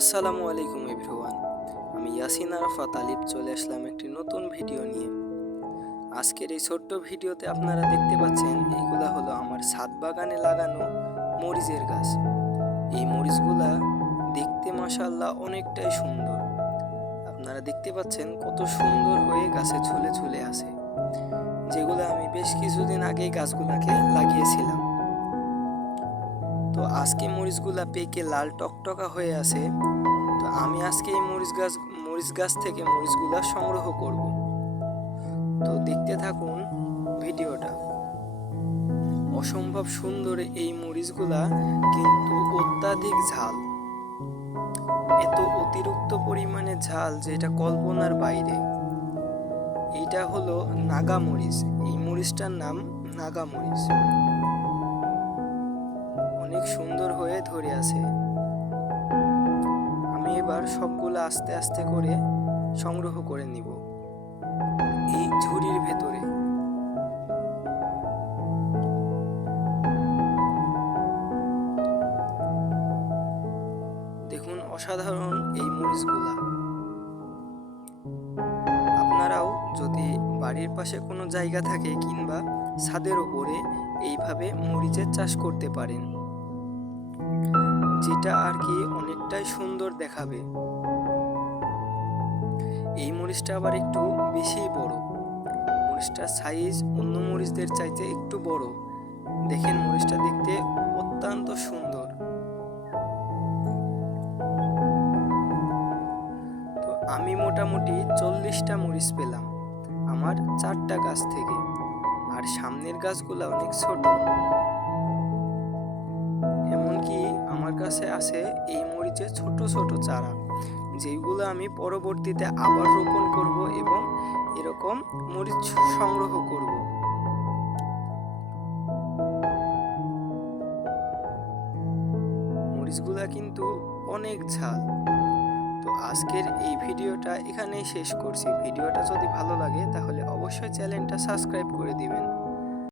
আসসালামু আলাইকুম এভরিওয়ান। আমি ইয়াসিন আরাফাত আলিফ, চলে আসলাম একটি নতুন ভিডিও নিয়ে। আজকের এই ছোট্ট ভিডিওতে আপনারা দেখতে পাচ্ছেন এইগুলা হলো আমার ছাদ বাগানে লাগানো মরিচের গাছ। এই মরিচগুলা দেখতে মাশাল্লাহ অনেকটাই সুন্দর। আপনারা দেখতে পাচ্ছেন কত সুন্দর হয়ে গাছে ঝুলে ঝুলে আছে। যেগুলো আমি বেশ কিছুদিন আগেই গাছগুলাকে লাগিয়েছিলাম। তো আজকে মরিচগুলা পেকে লাল টকটকা হয়ে আছে। তো আমি আজকে এই মরিচ গাছ মরিচ গাছ থেকে মরিচগুলা সংগ্রহ করব। তো দেখতে থাকুন ভিডিওটা। অসম্ভব সুন্দর এই মরিচগুলা কিন্তু অত্যাধিক ঝাল। এত অতিরিক্ত পরিমাণে ঝাল যে এটা কল্পনার বাইরে। এইটা হলো নাগা মরিচ। এই মরিচটার নাম নাগা মরিচ। অনেক সুন্দর হয়ে ধরে আছে। আমি এবার সবগুলো আস্তে আস্তে করে সংগ্রহ করে নিব। এই ঝুড়ির ভেতরে। দেখুন অসাধারণ এই মরিচগুলা। আপনারাও যদি বাড়ির পাশে কোনো জায়গা থাকে কিংবা ছাদের ওপরে এইভাবে মরিচের চাষ করতে পারেন। যেটা আর কি অনেকটাই সুন্দর দেখাবে। এই মরিচটা আবার একটু বেশি বড়। মরিচটার সাইজ অন্য মরিচদের চাইতে একটু বড়। দেখেন মরিচটা দেখতে অত্যন্ত সুন্দর। তো আমি মোটামুটি চল্লিশটা মরিচ পেলাম আমার চারটা গাছ থেকে। আর সামনের গাছগুলো অনেক ছোট। আমার কাছে আছে এই মরিচের ছোট ছোট চারা যেগুলো আমি পরবর্তীতে আবার রোপণ করব এবং এরকম মরিচ সংগ্রহ করব। মরিচগুলা কিন্তু অনেক ঝাল। তো আজকের এই ভিডিওটা এখানেই শেষ করছি। ভিডিওটা যদি ভালো লাগে তাহলে অবশ্যই চ্যানেলটা সাবস্ক্রাইব করে দিবেন।